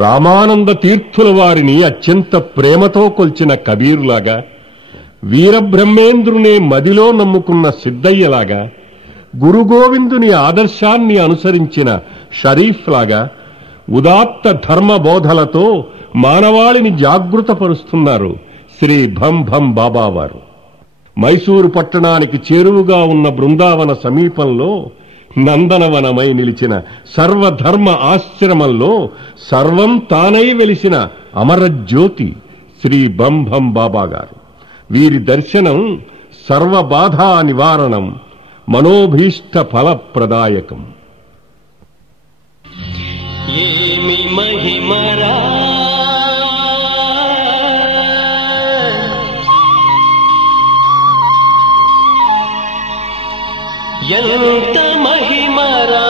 రామానంద తీర్థుల వారిని అత్యంత ప్రేమతో కొల్చిన కబీరులాగా, వీరబ్రహ్మేంద్రునే మదిలో నమ్ముకున్న సిద్ధయ్యలాగా, గురుగోవిందుని ఆదర్శాన్ని అనుసరించిన షరీఫ్ లాగా ఉదాత్త ధర్మబోధలతో మానవాళిని జాగృతపరుస్తున్నారు శ్రీ భం భం బాబావారు. మైసూరు పట్టణానికి చేరువుగా ఉన్న బృందావన సమీపంలో నందనవనమై నిలిచిన సర్వధర్మ ఆశ్రమంలో సర్వం తానై వెలిసిన అమరజ్యోతి శ్రీ భం భం బాబా గారు. వీరి దర్శనం సర్వబాధా నివారణం, మనోభీష్ట ఫలప్రదాయకం. ఏమి మహిమరా ఎంత మహిమరా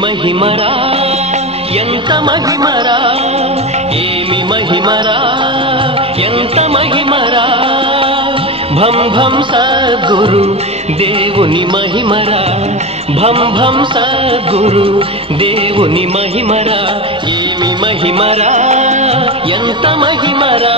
మహిమరా ఎంత మహిమరా, ఏమి మహిమరా ఎంత మహిమరా, భం భం సద్గురు దేవుని మహిమరా, భం భం సద్గురు దేవుని మహిమరా, ఏమి మహిమరా ఎంత మహిమరా.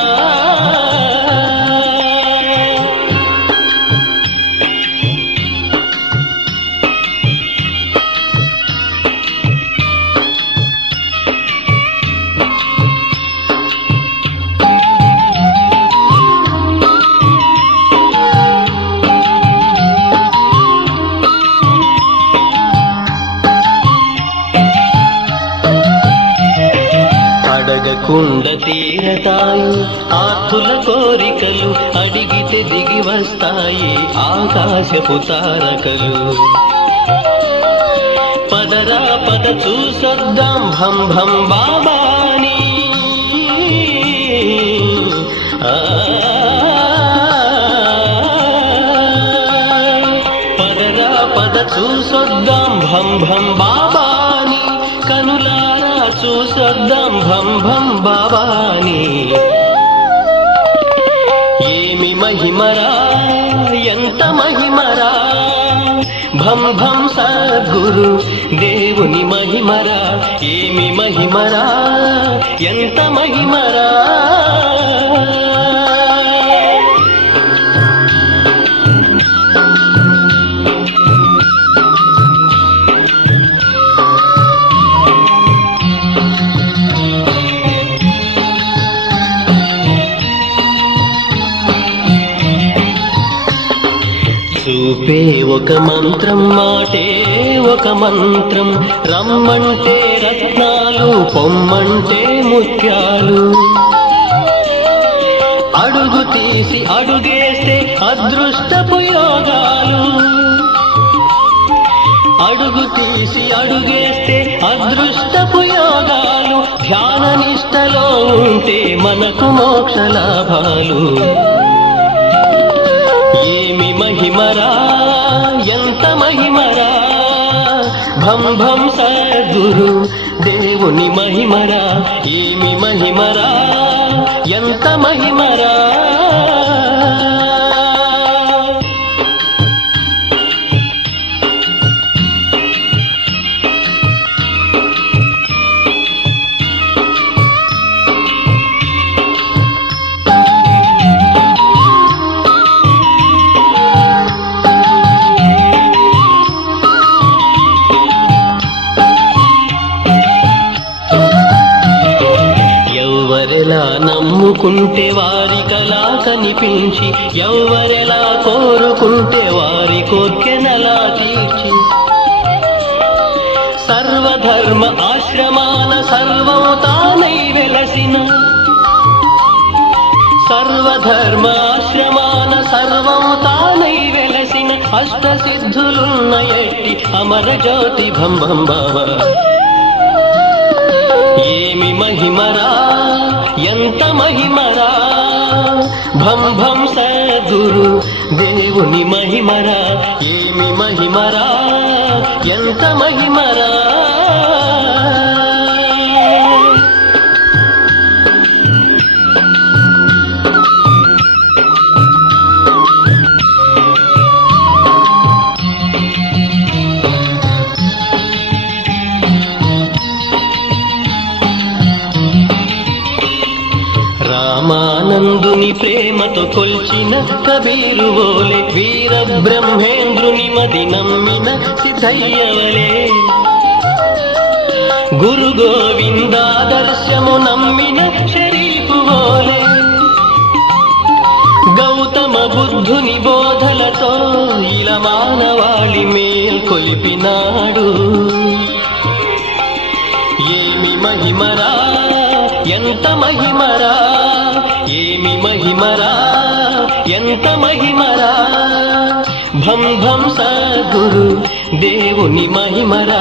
అడగకుండ తీరతాయి ఆర్తుల కోరికలు, అడిగితే దిగి వస్తాయి ఆకాశపు తారకలు. పదరా పద చూసొద్దాం భం భం బాబాని, పదరా పద చూసొద్దాం భం భం బాబాని, కనులారా చూసొద్దాం భం భం బాబాని. ఏమి మహిమరా ఎంత మహిమరా, భం భం సద్గురు దేవుని మహిమరా, ఏమి మహిమరా ఎంత మహిమరా. చూపే ఒక మంత్రం, మాటే ఒక మంత్రం, రమ్మంటే రత్నాలు పొమ్మంటే ముత్యాలు. అడుగు తీసి అడుగేస్తే అదృష్టపు యోగాలు, అడుగు తీసి అడుగేస్తే అదృష్టపు యోగాలు. ధ్యాన నిష్టలో ఉంటే మనకు మోక్ష లాభాలు. ఏమి మహిమరా ఎంత మహిమరా, భం భం సద్గురు దేవుని మహిమరా, ఏమి మహిమరా ఎంత మహిమరా. ఎవరెలా నమ్ముకుంటే వారి కలా కనిపించి, ఎవరెలా కోరుకుంటే వారి కోర్కెనలా తీర్చి, సర్వధర్మ ఆశ్రమాన సర్వం తానై వెలసిన, సర్వధర్మ ఆశ్రమాన సర్వం తానై వెలసిన అష్టసిద్ధులున్న ఎట్టి అమర జ్యోతి భం భం బాబా. ఏమి మహిమరా ఎంత మహిమరా భం భం సద్గురు దేవుని మహిమరా. ఏమి మహిమరా ఎంత మహిమరా. రామానందుని ప్రేమతో కొల్చిన కబీరు ఓలే, వీర బ్రహ్మేంద్రుని మది నమ్మిన సిద్ధయ్యవలే, గురు గోవిందాదర్శము నమ్మిన షరీఫు ఓలే, గౌతమ బుద్ధుని బోధలతో ఇలా మానవాళి మేల్కొలిపినాడు. ఏమి మహిమరా ఎంత మహిమరా. ఏమి మహిమరా ఎంత మహిమరా. భం భం సద్గురు దేవుని మహిమరా.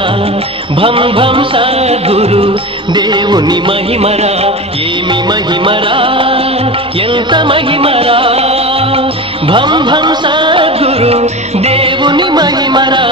భం భం సద్గురు దేవుని మహిమరా. ఏమి మహిమరా ఎంత మహిమరా. భం భం సద్గురు దేవుని మహిమరా.